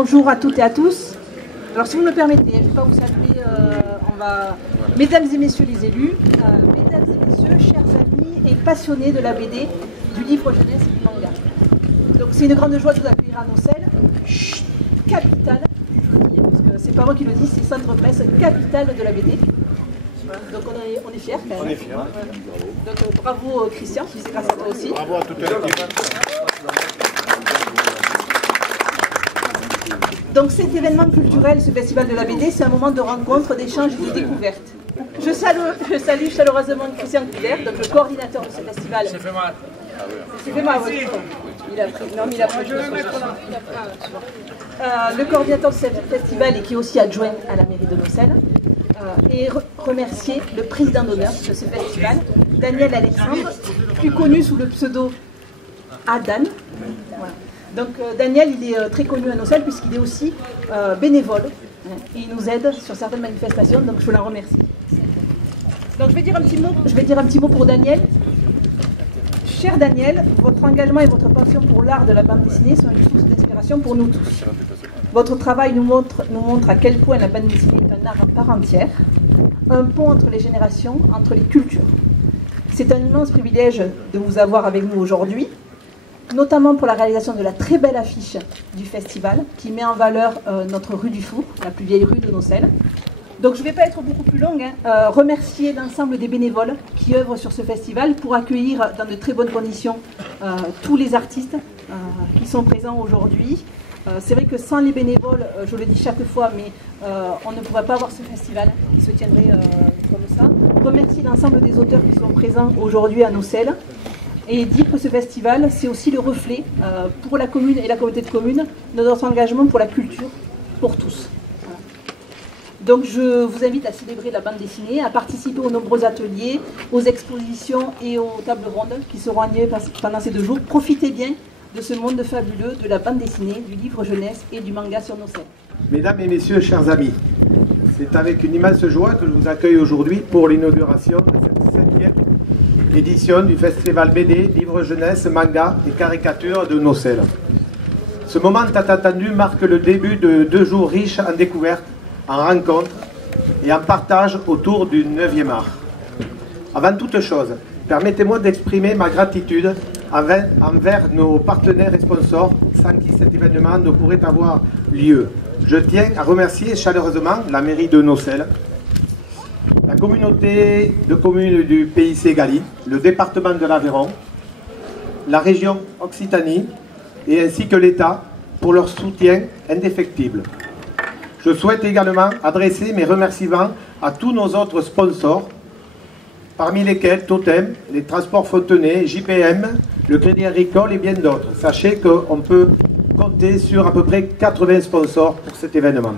Bonjour à toutes et à tous. Alors si vous me le permettez, je ne vais pas vous saluer, mesdames et messieurs les élus, mesdames et messieurs, chers amis et passionnés de la BD, du livre jeunesse et du manga. Donc c'est une grande joie de vous accueillir à Nocelles, capitale, je le dis, parce que c'est pas moi qui le dis, c'est Centre Presse, capitale de la BD. Donc on est fiers quand même. On est fiers. Donc bravo Christian, c'est grâce à toi aussi. Bravo à toute l'équipe. Donc cet événement culturel, ce festival de la BD, c'est un moment de rencontre, d'échange et de découverte. Je salue chaleureusement Christian Couder, donc le coordinateur de ce festival. C'est fait mal. C'est fait mal, oui. Il a pris. Non, mais il a pris. Le coordinateur de ce festival et qui est aussi adjoint à la mairie de Nocelles. Et remercier le président d'honneur de ce festival, Daniel Alexandre, plus connu sous le pseudo Adan. Voilà. Donc Daniel, il est très connu à Nocelles puisqu'il est aussi bénévole et il nous aide sur certaines manifestations, donc je l'en remercie. Donc je vais dire un petit mot pour Daniel. Cher Daniel, votre engagement et votre passion pour l'art de la bande dessinée sont une source d'inspiration pour nous tous. Votre travail nous montre à quel point la bande dessinée est un art à part entière, un pont entre les générations, entre les cultures. C'est un immense privilège de vous avoir avec nous aujourd'hui, notamment pour la réalisation de la très belle affiche du festival qui met en valeur notre rue du Four, la plus vieille rue de Nocelles. Donc je ne vais pas être beaucoup plus longue, remercier l'ensemble des bénévoles qui œuvrent sur ce festival pour accueillir dans de très bonnes conditions tous les artistes qui sont présents aujourd'hui. C'est vrai que sans les bénévoles, je le dis chaque fois, mais on ne pourrait pas avoir ce festival qui se tiendrait comme ça. Remercier l'ensemble des auteurs qui sont présents aujourd'hui à Nocelles. Et dire que ce festival, c'est aussi le reflet pour la commune et la communauté de communes de notre engagement pour la culture, pour tous. Voilà. Donc je vous invite à célébrer la bande dessinée, à participer aux nombreux ateliers, aux expositions et aux tables rondes qui seront animées pendant ces 2 jours. Profitez bien de ce monde fabuleux de la bande dessinée, du livre jeunesse et du manga sur Nocelles. Mesdames et messieurs, chers amis, c'est avec une immense joie que je vous accueille aujourd'hui pour l'inauguration de cette 7e édition du festival BD, livre jeunesse, manga et caricature de Nocelles. Ce moment tant attendu marque le début de 2 jours riches en découvertes, en rencontres et en partage autour du 9e art. Avant toute chose, permettez-moi d'exprimer ma gratitude envers nos partenaires et sponsors sans qui cet événement ne pourrait avoir lieu. Je tiens à remercier chaleureusement la mairie de Nocelles, la communauté de communes du PIC Galie, le département de l'Aveyron, la région Occitanie et ainsi que l'État pour leur soutien indéfectible. Je souhaite également adresser mes remerciements à tous nos autres sponsors, parmi lesquels Totem, les Transports Fontenay, JPM, le Crédit Agricole et bien d'autres. Sachez qu'on peut compter sur à peu près 80 sponsors pour cet événement.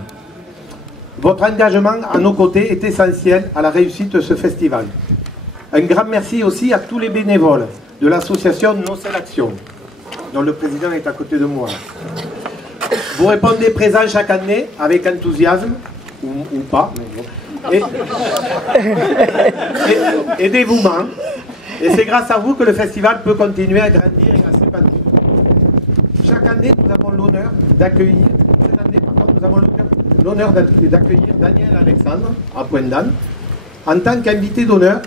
Votre engagement à nos côtés est essentiel à la réussite de ce festival. Un grand merci aussi à tous les bénévoles de l'association Nocelles Action, dont le président est à côté de moi. Vous répondez présent chaque année avec enthousiasme, ou pas, mais bon, et dévouement. Et c'est grâce à vous que le festival peut continuer à grandir et à s'épanouir. Chaque année, nous avons l'honneur d'accueillir, cette année, par contre, nous avons l'honneur d'accueillir Daniel Alexandre à Pointe-d'Anne en tant qu'invité d'honneur.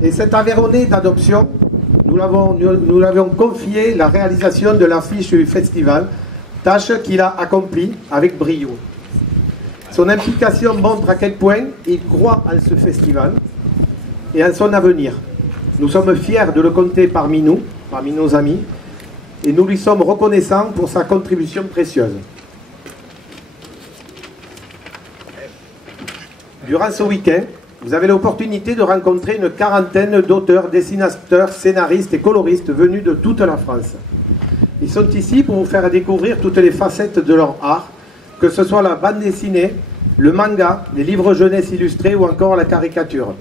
Et cet Aveyronnais d'adoption, nous l'avions confié la réalisation de l'affiche du festival, tâche qu'il a accomplie avec brio. Son implication montre à quel point il croit en ce festival et en son avenir. Nous sommes fiers de le compter parmi nous, parmi nos amis, et nous lui sommes reconnaissants pour sa contribution précieuse. Durant ce week-end, vous avez l'opportunité de rencontrer une quarantaine d'auteurs, dessinateurs, scénaristes et coloristes venus de toute la France. Ils sont ici pour vous faire découvrir toutes les facettes de leur art, que ce soit la bande dessinée, le manga, les livres jeunesse illustrés ou encore la caricature.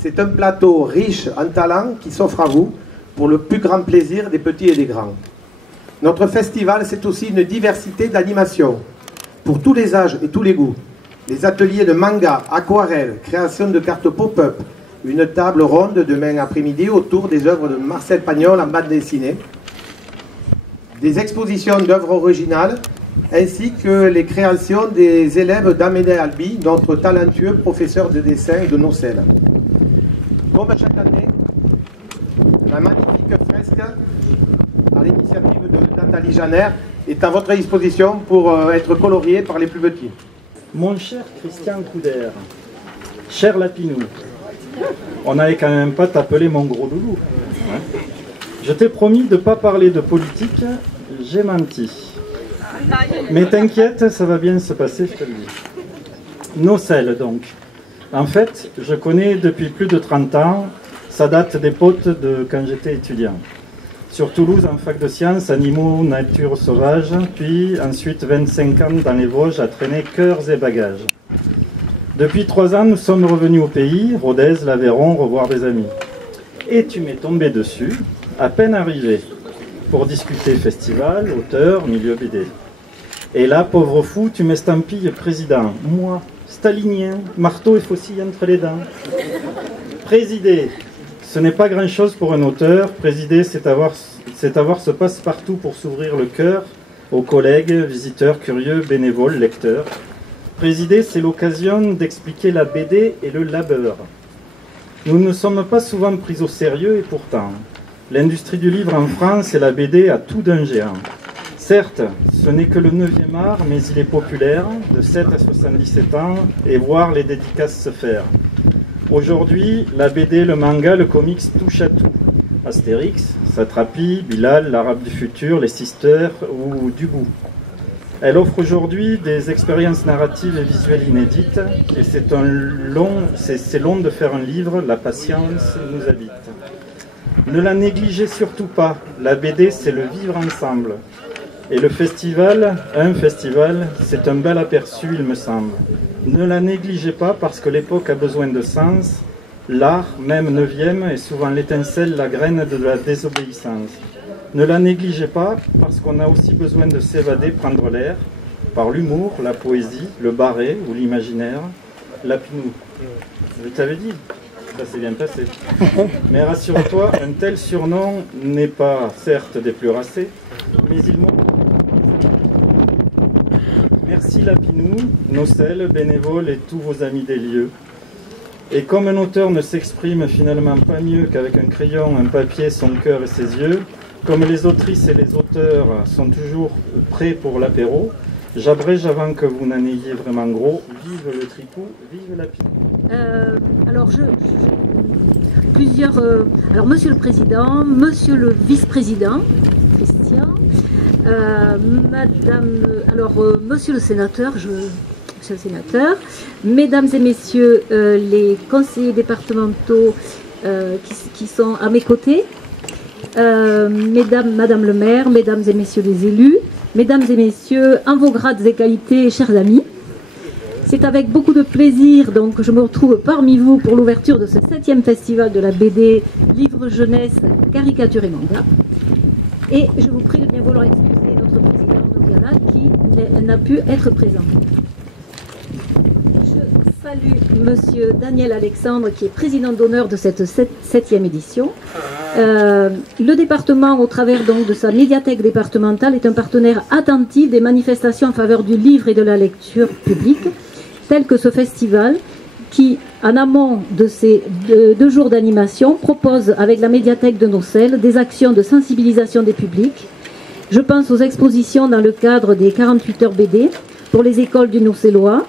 C'est un plateau riche en talents qui s'offre à vous pour le plus grand plaisir des petits et des grands. Notre festival, c'est aussi une diversité d'animations pour tous les âges et tous les goûts. Des ateliers de manga, aquarelle, création de cartes pop-up, une table ronde demain après-midi autour des œuvres de Marcel Pagnol en bande dessinée, des expositions d'œuvres originales ainsi que les créations des élèves d'Amédée Albi, notre talentueux professeur de dessin de Nocelles. Comme chaque année, la magnifique fresque, à l'initiative de Nathalie Janer, est à votre disposition pour être coloriée par les plus petits. Mon cher Christian Couder, cher Lapinou, on n'allait quand même pas t'appeler mon gros loulou. Hein? Je t'ai promis de ne pas parler de politique, j'ai menti. Mais t'inquiète, ça va bien se passer, je te le dis. Nocelles donc. En fait, je connais depuis plus de 30 ans, ça date des potes de quand j'étais étudiant. Sur Toulouse en fac de sciences, animaux, nature sauvage, puis ensuite 25 ans dans les Vosges à traîner cœurs et bagages. Depuis 3 ans, nous sommes revenus au pays, Rodez, l'Aveyron, revoir des amis. Et tu m'es tombé dessus, à peine arrivé, pour discuter festival, auteur, milieu BD. Et là, pauvre fou, tu m'estampilles président. Moi, stalinien, marteau et faucille entre les dents. Présider, ce n'est pas grand-chose pour un auteur. Présider, c'est avoir ce passe-partout pour s'ouvrir le cœur aux collègues, visiteurs, curieux, bénévoles, lecteurs. Présider, c'est l'occasion d'expliquer la BD et le labeur. Nous ne sommes pas souvent pris au sérieux et pourtant, l'industrie du livre en France et la BD a tout d'un géant. Certes, ce n'est que le 9e art, mais il est populaire, de 7 à 77 ans, et voir les dédicaces se faire. Aujourd'hui, la BD, le manga, le comics touche à tout. Astérix, Satrapi, Bilal, l'Arabe du futur, les Sisters ou Dubou. Elle offre aujourd'hui des expériences narratives et visuelles inédites, et c'est long de faire un livre, la patience nous habite. Ne la négligez surtout pas, la BD c'est le vivre ensemble. Et le festival, c'est un bel aperçu il me semble. Ne la négligez pas parce que l'époque a besoin de sens, l'art, même 9e, est souvent l'étincelle, la graine de la désobéissance. Ne la négligez pas parce qu'on a aussi besoin de s'évader, prendre l'air, par l'humour, la poésie, le barré ou l'imaginaire, Lapinou. Je t'avais dit, ça s'est bien passé. Mais rassure-toi, un tel surnom n'est pas, certes, des plus racés, mais il montre... Merci Lapinou, Nocelles, bénévoles et tous vos amis des lieux. Et comme un auteur ne s'exprime finalement pas mieux qu'avec un crayon, un papier, son cœur et ses yeux, comme les autrices et les auteurs sont toujours prêts pour l'apéro, j'abrège avant que vous n'en ayez vraiment gros. Vive le tricot, vive Lapinou. Alors, Monsieur le Président, Monsieur le Vice-président, Christian, Monsieur le Sénateur, Mesdames et Messieurs les conseillers départementaux qui sont à mes côtés, Madame le maire, Mesdames et Messieurs les élus, Mesdames et Messieurs, en vos grades et qualités, chers amis. C'est avec beaucoup de plaisir donc, que je me retrouve parmi vous pour l'ouverture de ce 7e festival de la BD, livre jeunesse, caricature et manga. Et je vous prie de bien vouloir excuser notre président Noviala qui n'a pu être présent. Je salue Monsieur Daniel Alexandre qui est président d'honneur de cette 7e édition. Le département, au travers donc de sa médiathèque départementale, est un partenaire attentif des manifestations en faveur du livre et de la lecture publique, tel que ce festival qui, en amont de ces 2 jours d'animation, propose avec la médiathèque de Nocelles des actions de sensibilisation des publics. Je pense aux expositions dans le cadre des 48 heures BD pour les écoles du Nocélois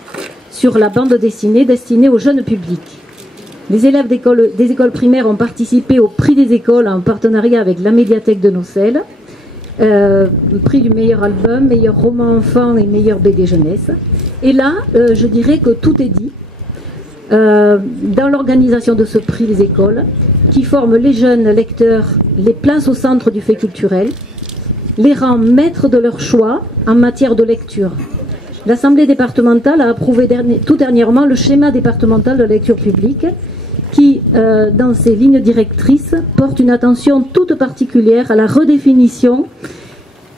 sur la bande dessinée destinée aux jeunes publics. Les élèves des écoles primaires ont participé au prix des écoles en partenariat avec la médiathèque de Nocelles, prix du meilleur album, meilleur roman enfant et meilleur BD jeunesse. Et là, je dirais que tout est dit dans l'organisation de ce prix des écoles qui forme les jeunes lecteurs, les place au centre du fait culturel, les rend maîtres de leur choix en matière de lecture. L'Assemblée départementale a approuvé tout dernièrement le schéma départemental de lecture publique qui, dans ses lignes directrices, porte une attention toute particulière à la redéfinition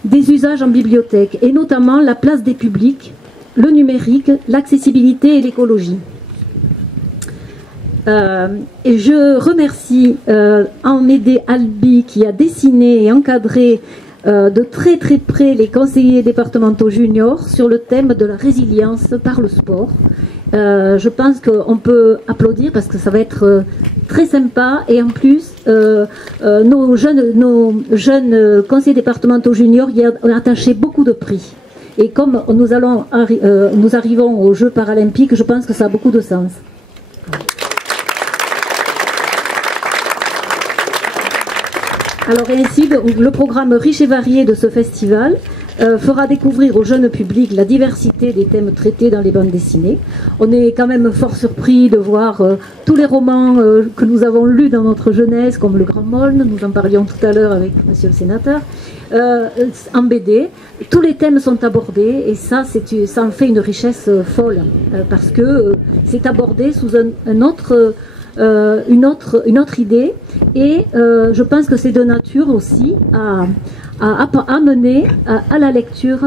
des usages en bibliothèque et notamment la place des publics, le numérique, l'accessibilité et l'écologie. Et je remercie Amédée Albi qui a dessiné et encadré de très très près les conseillers départementaux juniors sur le thème de la résilience par le sport. Je pense qu'on peut applaudir parce que ça va être très sympa, et en plus nos jeunes conseillers départementaux juniors y ont attaché beaucoup de prix. Et comme nous arrivons aux Jeux paralympiques, je pense que ça a beaucoup de sens. Alors ainsi, le programme riche et varié de ce festival fera découvrir au jeune public la diversité des thèmes traités dans les bandes dessinées. On est quand même fort surpris de voir tous les romans que nous avons lus dans notre jeunesse, comme Le Grand Maulne, nous en parlions tout à l'heure avec Monsieur le Sénateur, en BD. Tous les thèmes sont abordés, et ça en fait une richesse folle, parce que c'est abordé sous une autre idée, et je pense que c'est de nature aussi à amener à la lecture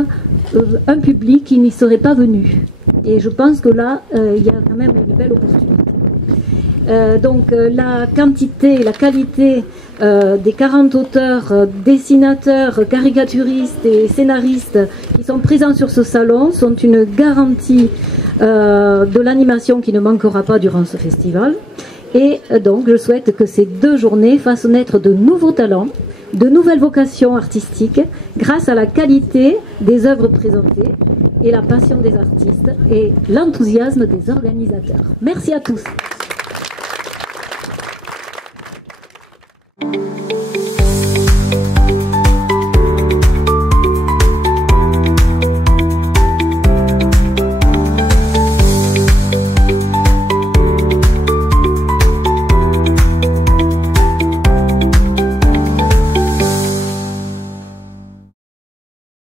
un public qui n'y serait pas venu. Et je pense que là, il y a quand même une belle opportunité. Donc la quantité et la qualité des 40 auteurs, dessinateurs, caricaturistes et scénaristes qui sont présents sur ce salon sont une garantie de l'animation qui ne manquera pas durant ce festival. Et donc je souhaite que ces 2 journées fassent naître de nouveaux talents, de nouvelles vocations artistiques grâce à la qualité des œuvres présentées et la passion des artistes et l'enthousiasme des organisateurs. Merci à tous.